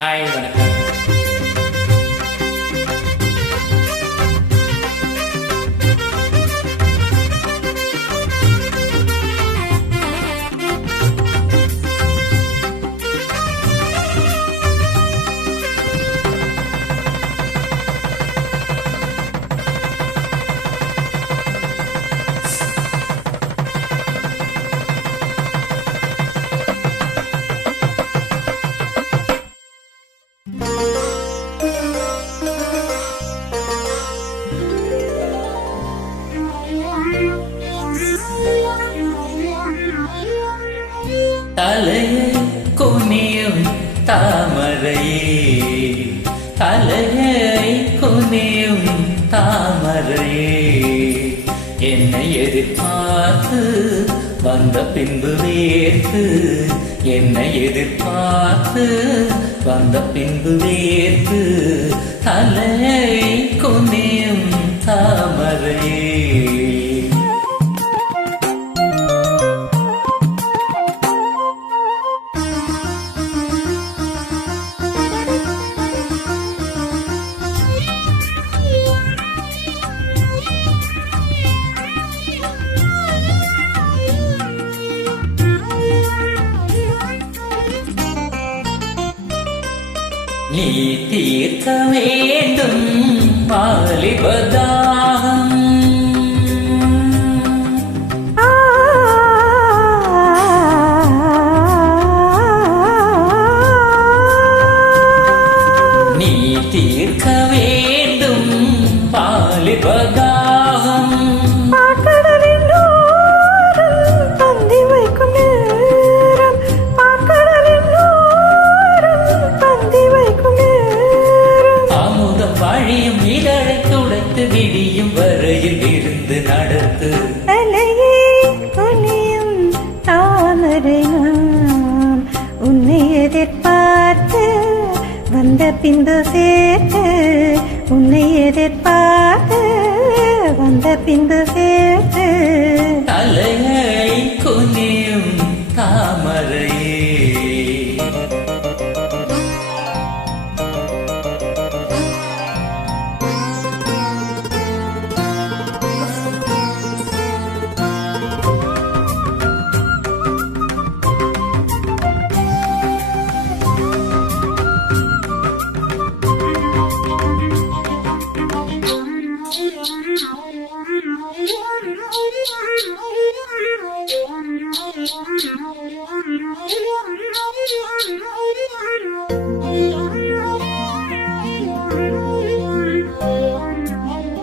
Hi வணக்கம். தலையை குனியும் தாமரையே, தலையை குனியும் தாமரையே, என்னை எதிர்பார்த்து வந்த பின்பு வேர்த்து, என்னை எதிர்பார்த்து வந்த பின்பு வேர்த்து, தலையை குனியும் தாமரையே. நீ தீர்க்க வேண்டும் வாலிபதாகம், நீ தீர்க்க வேண்டும் வாலிபதாகம். வழியும் இதழை துடைத்து விடியும் வரையில் இருந்து நடத்து. தலையே குனியும் தாமரை நான் உன்னை எதிர்பார்த்து வந்த பின்பு சேர்த்து, உன்னை எதிர்பார்த்து வந்த பின்பு சேர்த்து. தலையை குனியும் தாமரையே,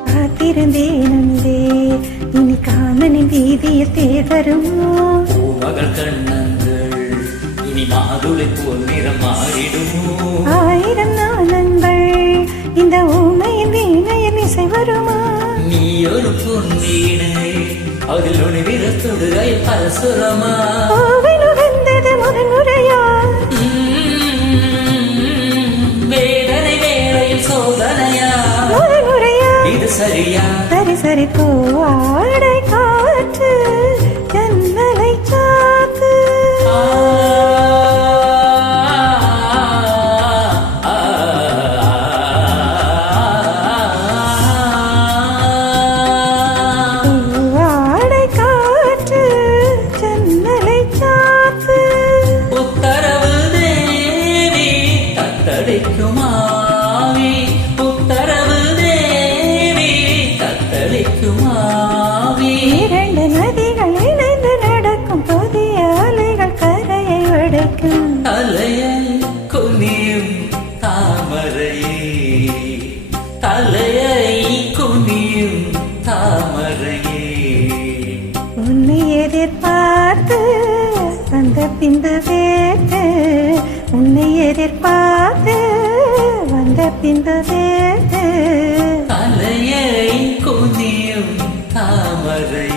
காத்திருந்தேனே இனி காமனின் வீதியில் தேர் வருமோ. மகள் கண்ணங்கள் இனி மாதுளை போல் நிறம் மாறிடுமோ. ஆயிரம் நாளங்கள் இந்த ஊமையின் வீணையில் இசை வருமா. நீ ஒரு பொன்னீனை அதில் ஒளி விரத்துடுகை பரசுரமா. வந்தது முதன்முறையா வேதனை வேளையில் சோதனையா. முதன்முறையா இது சரியா? சரி சரி போவாடை காற்று ஜன்னலை சாத்து. வாடை காற்று ஜன்னலை சாத்து. உத்தரவு தேவி தத்தளிக்குமாவி, உத்தரவு தேவி தத்தளிக்குமாவி. இரண்டு நதிகள் இணைந்து நடக்கும் புதிய அலைகள் கரையை உடைக்கும். தலையை குனியும் தாமரையே, தலையை குனியும் தாமரையே, உன்னை எதிர்பார்த்து வந்த பின்பு வேர்த்து, உன்னை எதிர்பார்த்து வந்த பின்பு வேர்த்து. தலையை குனியும் தாமரையே.